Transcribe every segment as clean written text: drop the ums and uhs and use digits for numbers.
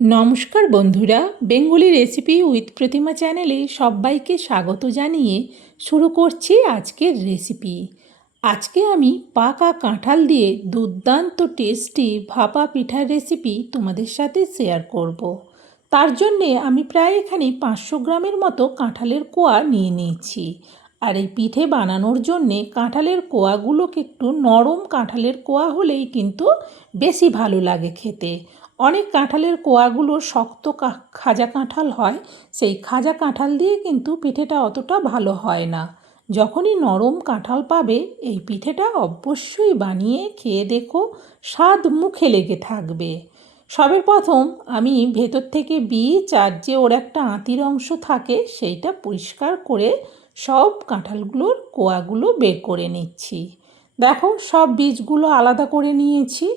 নমস্কার বন্ধুরা, Bengali recipe with প্রতিমা চ্যানেলে সবাইকে স্বাগত জানিয়ে শুরু করছি আজকের রেসিপি। আজকে আমি পাকা কাঁঠাল দিয়ে দুর্দান্ত টেস্টি ভাপা পিঠার রেসিপি তোমাদের সাথে শেয়ার করব। তার জন্যে আমি প্রায় এখানে 500 গ্রামের মতো কাঁঠালের কোয়া নিয়ে নিয়েছি। আর এই পিঠে বানানোর জন্যে কাঁঠালের কোয়াগুলোকে একটু নরম কাঁঠালের কোয়া হলেই কিন্তু বেশি ভালো লাগে খেতে। অনেক কাঁঠালের কোয়াগুলো শক্ত খাজা কাঁঠাল হয়, সেই খাজা কাঁঠাল দিয়ে কিন্তু পিঠেটা অতটা ভালো হয় না। যখনই নরম কাঁঠাল পাবে এই পিঠেটা অবশ্যই বানিয়ে খেয়ে দেখো, স্বাদ মুখে লেগে থাকবে। সবের প্রথম আমি ভেতর থেকে বীজ আর যে ওর একটা আঁতির অংশ থাকে সেইটা পরিষ্কার করে সব কাঁঠালগুলোর কোয়াগুলো বের করে নিচ্ছি। দেখো, সব বীজগুলো আলাদা করে নিয়েছি।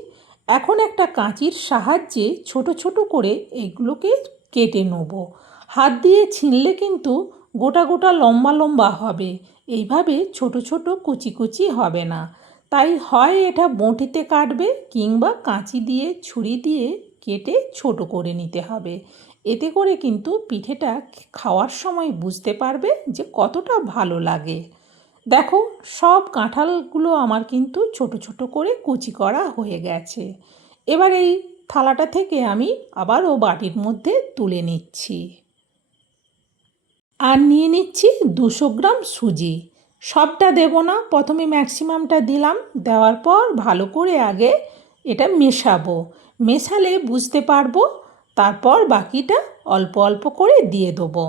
এখন একটা কাঁচির সাহায্যে ছোট ছোট করে এগুলোকে কেটে নেব। হাত দিয়ে ছিঁড়লে কিন্তু গোটা গোটা লম্বা লম্বা হবে, এইভাবে ছোট ছোট কুচি কুচি হবে না। তাই হয় এটা বঁটিতে কাটবে কিংবা কাঁচি দিয়ে ছুরি দিয়ে কেটে ছোট করে নিতে হবে। এতে করে কিন্তু পিঠেটা খাওয়ার সময় বুঝতে পারবে যে কতটা ভালো লাগে। দেখো, সব কাঁঠালগুলো আমার কিন্তু ছোট ছোট করে কুচি করা হয়ে গেছে। এবার এই থালাটা থেকে আমি আবারও বাটির মধ্যে তুলে নিচ্ছি। আর নিয়ে নিচ্ছি 200 গ্রাম সুজি। সবটা দেব না, প্রথমে ম্যাক্সিমামটা দিলাম। দেওয়ার পর ভালো করে আগে এটা মেশাবো। মেশালে বুঝতে পারবো, তারপর বাকিটা অল্প অল্প করে দিয়ে দেবো।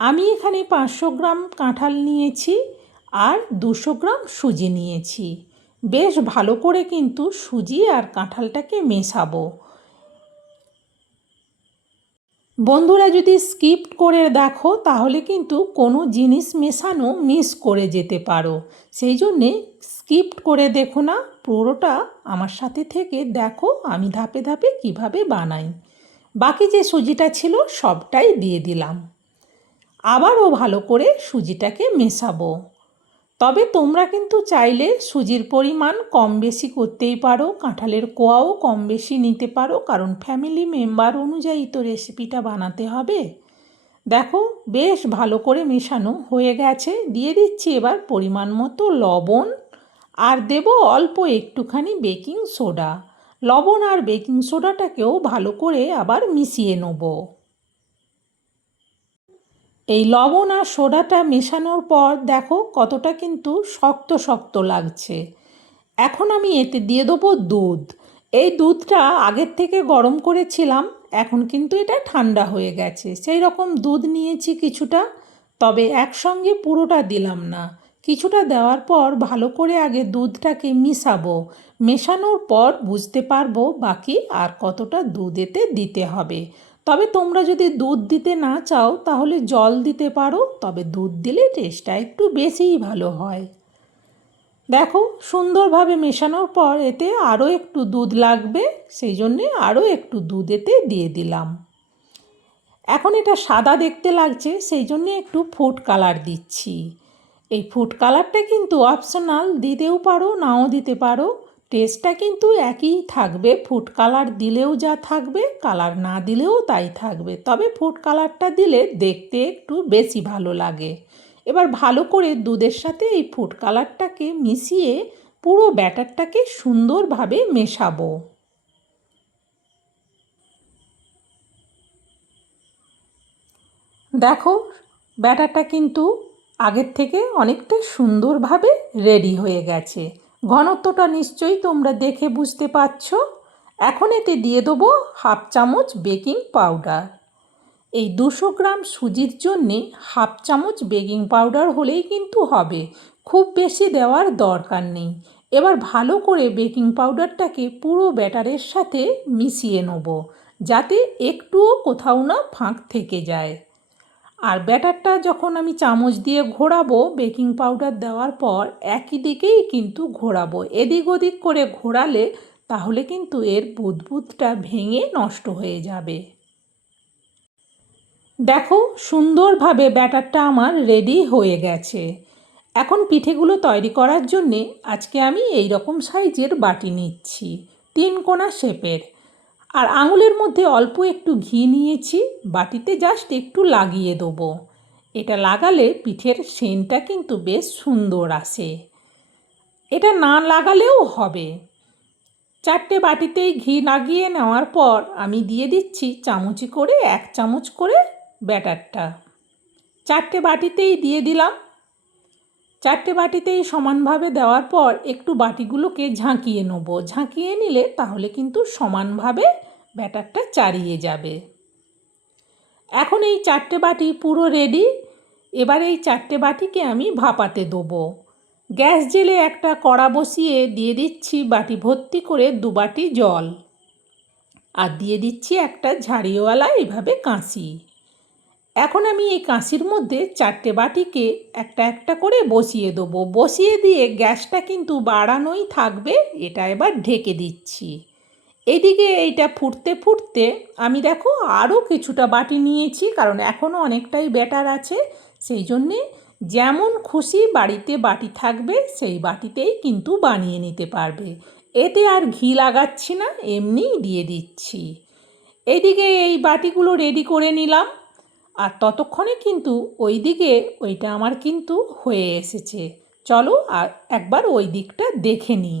আমি এখানে 500 গ্রাম কাঁঠাল নিয়েছি আর 200 গ্রাম সুজি নিয়েছি। বেশ ভালো করে কিন্তু সুজি আর কাঁঠালটাকে মেশাবো। বন্ধুরা, যদি স্কিপ করে দেখো তাহলে কিন্তু কোনো জিনিস মেশানো মিস করে যেতে পারো। সেই জন্যে স্কিপ করে দেখো না, পুরোটা আমার সাথে থেকে দেখো আমি ধাপে ধাপে কিভাবে বানাই। বাকি যে সুজিটা ছিল সবটাই দিয়ে দিলাম। আবারও ভালো করে সুজিটাকে মেশাবো। তবে তোমরা কিন্তু চাইলে সুজির পরিমাণ কম বেশি করতেই পারো, কাঁঠালের কোয়াও কম বেশি নিতে পারো, কারণ ফ্যামিলি মেম্বার অনুযায়ী তো রেসিপিটা বানাতে হবে। দেখো, বেশ ভালো করে মেশানো হয়ে গেছে। দিয়ে দিচ্ছি এবার পরিমাণ মতো লবণ, আর দেব অল্প একটুখানি বেকিং সোডা। লবণ আর বেকিং সোডাটাকেও ভালো করে আবার মিশিয়ে নেব। এই লবণ আর সোডাটা মেশানোর পর দেখো কতটা কিন্তু শক্ত শক্ত লাগছে। এখন আমি এতে দিয়ে দেবো দুধ। এই দুধটা আগের থেকে গরম করেছিলাম, এখন কিন্তু এটা ঠান্ডা হয়ে গেছে। সেই রকম দুধ নিয়েছি কিছুটা, তবে একসঙ্গে পুরোটা দিলাম না। কিছুটা দেওয়ার পর ভালো করে আগে দুধটাকে মিশাবো। মেশানোর পর বুঝতে পারবো বাকি আর কতটা দুধ এতে দিতে হবে। তবে তোমরা যদি দুধ দিতে না চাও তাহলে জল দিতে পারো, তবে দুধ দিলে টেস্টটা একটু বেশিই ভালো হয়। দেখো, সুন্দরভাবে মেশানোর পর এতে আরও একটু দুধ লাগবে, সেই জন্যে আরও একটু দুধ এতে দিয়ে দিলাম। এখন এটা সাদা দেখতে লাগছে, সেই জন্যে একটু ফুড কালার দিচ্ছি। এই ফুড কালারটা কিন্তু অপশনাল, দিতেও পারো নাও দিতে পারো। টেস্টটা কিন্তু একই থাকবে, ফুড কালার দিলেও যা থাকবে, কালার না দিলেও তাই থাকবে। তবে ফুড কালারটা দিলে দেখতে একটু বেশি ভালো লাগে। এবার ভালো করে দুধের সাথে এই ফুড কালারটাকে মিশিয়ে পুরো ব্যাটারটাকে সুন্দরভাবে মেশাবো। দেখো, ব্যাটারটা কিন্তু আগের থেকে অনেকটা সুন্দরভাবে রেডি হয়ে গেছে। ঘনত্বটা নিশ্চয়ই তোমরা দেখে বুঝতে পারছো। এখন এতে দিয়ে দেবো 1/2 চামচ বেকিং পাউডার। এই 200 গ্রাম সুজির জন্যে 1/2 চামচ বেকিং পাউডার হলেই কিন্তু হবে, খুব বেশি দেওয়ার দরকার নেই। এবার ভালো করে বেকিং পাউডারটাকে পুরো ব্যাটারের সাথে মিশিয়ে নেব, যাতে একটুও কোথাও না ফাঁক থেকে যায়। আর ব্যাটারটা যখন আমি চামচ দিয়ে ঘোরাবো, বেকিং পাউডার দেওয়ার পর একই দিকেই কিন্তু ঘোরাবো। এদিক ওদিক করে ঘোরালে তাহলে কিন্তু এর বুদবুদটা ভেঙে নষ্ট হয়ে যাবে। দেখো, সুন্দরভাবে ব্যাটারটা আমার রেডি হয়ে গেছে। এখন পিঠেগুলো তৈরি করার জন্যে আজকে আমি এই রকম সাইজের বাটি নিচ্ছি, 3 কোনা শেপের। আর আঙুলের মধ্যে অল্প একটু ঘি নিয়েছি, বাটিতে জাস্ট একটু লাগিয়ে দেবো। এটা লাগালে পিঠের সেন্টটা কিন্তু বেশ সুন্দর আসে। এটা না লাগালেও হবে। 4টে বাটিতেই ঘি লাগিয়ে নেওয়ার পর আমি দিয়ে দিচ্ছি চামচি করে 1 চামচ করে ব্যাটারটা। 4টে বাটিতেই দিয়ে দিলাম। 4টে বাটিতেই সমানভাবে দেওয়ার পর একটু বাটিগুলোকে ঝাঁকিয়ে নেবো। ঝাঁকিয়ে নিলে তাহলে কিন্তু সমানভাবে ব্যাটারটা চারিয়ে যাবে। এখন এই 4টে বাটি পুরো রেডি। এবার এই 4টে বাটিকে আমি ভাপাতে দেবো। গ্যাস জেলে একটা কড়া বসিয়ে দিয়ে দিচ্ছি বাটি ভর্তি করে 2 বাটি জল, আর দিয়ে দিচ্ছি একটা ঝাড়িওয়ালা এভাবে কাঁচি। এখন আমি এই কাঁচির মধ্যে 4টে বাটিকে একটা একটা করে বসিয়ে দেবো। বসিয়ে দিয়ে গ্যাসটা কিন্তু বাড়ানোই থাকবে। এটা এবার ঢেকে দিচ্ছি। এদিকে এইটা ফুটতে ফুটতে আমি দেখো আরও কিছুটা বাটি নিয়েছি, কারণ এখনও অনেকটাই ব্যাটার আছে। সেই জন্যে যেমন খুশি বাড়িতে বাটি থাকবে সেই বাটিতেই কিন্তু বানিয়ে নিতে পারবে। এতে আর ঘি লাগাচ্ছি না, এমনিই দিয়ে দিচ্ছি। এইদিকে এই বাটিগুলো রেডি করে নিলাম, আর ততক্ষণে কিন্তু ওইদিকে ওইটা আমার কিন্তু হয়ে এসেছে। চলো আর একবার ওই দিকটা দেখে নিই।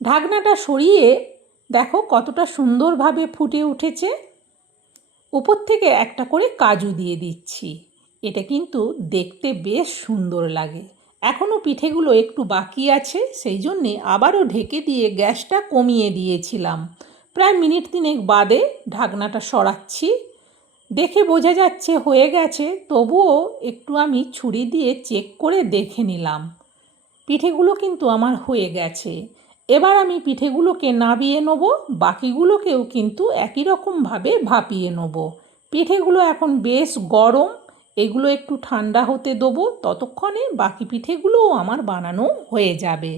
ঢাকনাটা সরিয়ে দেখো কতটা সুন্দরভাবে ফুটে উঠেছে। উপর থেকে একটা করে কাজু দিয়ে দিচ্ছি। এটা কিন্তু দেখতে বেশ সুন্দর লাগে। এখনও পিঠেগুলো একটু বাকি আছে, সেই জন্যে আবারও ঢেকে দিয়ে গ্যাসটা কমিয়ে দিয়েছিলাম। প্রায় মিনিট 3 বাদে ঢাকনাটা সরাচ্ছি। দেখে বোঝা যাচ্ছে হয়ে গেছে, তবুও একটু আমি ছুরি দিয়ে চেক করে দেখে নিলাম। পিঠেগুলো কিন্তু আমার হয়ে গেছে। এবার আমি পিঠেগুলোকে নাবিয়ে নেব, বাকিগুলোকেও কিন্তু একই রকমভাবে ভাপিয়ে নেব। পিঠেগুলো এখন বেশ গরম, এগুলো একটু ঠান্ডা হতে দেবো। ততক্ষণে বাকি পিঠেগুলোও আমার বানানো হয়ে যাবে।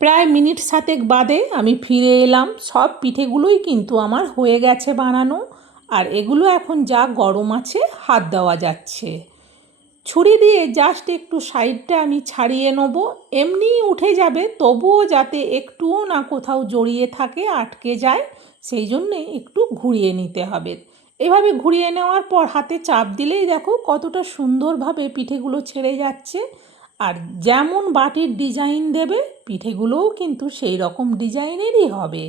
প্রায় মিনিট 7 বাদে আমি ফিরে এলাম। সব পিঠেগুলোই কিন্তু আমার হয়ে গেছে বানানো, আর এগুলো এখন যা গরম আছে হাত দেওয়া যাচ্ছে। ছুরি দিয়ে জাস্ট একটু সাইডটা আমি ছাড়িয়ে নেব। এমনিই উঠে যাবে, তবুও যাতে একটুও না কোথাও জড়িয়ে থাকে, আটকে যায়, সেই জন্যে একটু ঘুরিয়ে নিতে হবে। এভাবে ঘুরিয়ে নেওয়ার পর হাতে চাপ দিলেই দেখো কতটা সুন্দরভাবে পিঠেগুলো ছেড়ে যাচ্ছে। আর যেমন বাটির ডিজাইন দেবে পিঠেগুলোও কিন্তু সেই রকম ডিজাইনেরই হবে।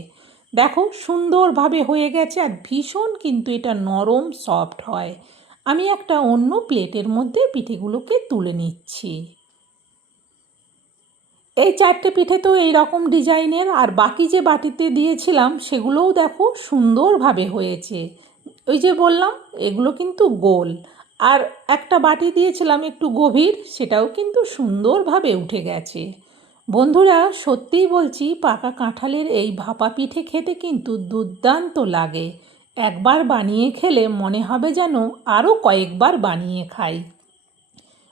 দেখো সুন্দরভাবে হয়ে গেছে, আর ভীষণ কিন্তু এটা নরম সফট হয়। আমি একটা অন্য প্লেটের মধ্যে পিঠেগুলোকে তুলে নিচ্ছি। এই 4টে পিঠে তো এই রকম ডিজাইনের, আর বাকি যে বাটিতে দিয়েছিলাম সেগুলোও দেখো সুন্দরভাবে হয়েছে। ওই যে বললাম এগুলো কিন্তু গোল, আর একটা বাটি দিয়েছিলাম একটু গভীর, সেটাও কিন্তু সুন্দরভাবে উঠে গেছে। বন্ধুরা সত্যিই বলছি, পাকা কাঁঠালের এই ভাপা পিঠে খেতে কিন্তু দুর্দান্ত লাগে। একবার বানিয়ে খেলে মনে হবে যেন আরও কয়েকবার বানিয়ে খাই।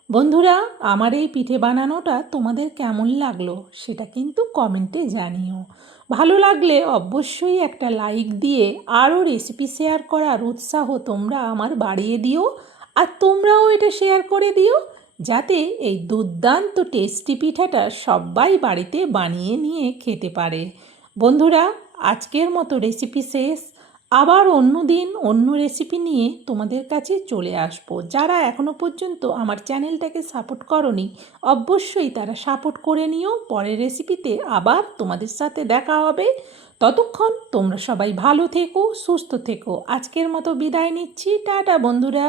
বন্ধুরা আমার এই পিঠে বানানোটা তোমাদের কেমন লাগলো সেটা কিন্তু কমেন্টে জানিও। ভালো লাগলে অবশ্যই একটা লাইক দিয়ে আরও রেসিপি শেয়ার করার উৎসাহ তোমরা আমার বাড়িয়ে দিও, আর তোমরাও এটা শেয়ার করে দিও যাতে এই দুর্দান্ত টেস্টি পিঠাটা সবাই বাড়িতে বানিয়ে নিয়ে খেতে পারে। বন্ধুরা আজকের মতো রেসিপি শেষ। আবার অন্য দিন অন্য রেসিপি নিয়ে তোমাদের কাছে চলে আসবো। যারা এখনও পর্যন্ত আমার চ্যানেলটাকে সাপোর্ট করনি অবশ্যই তারা সাপোর্ট করে নিও। পরের রেসিপিতে আবার তোমাদের সাথে দেখা হবে। ততক্ষণ তোমরা সবাই ভালো থেকো, সুস্থ থেকো। আজকের মতো বিদায় নিচ্ছি। টাটা বন্ধুরা।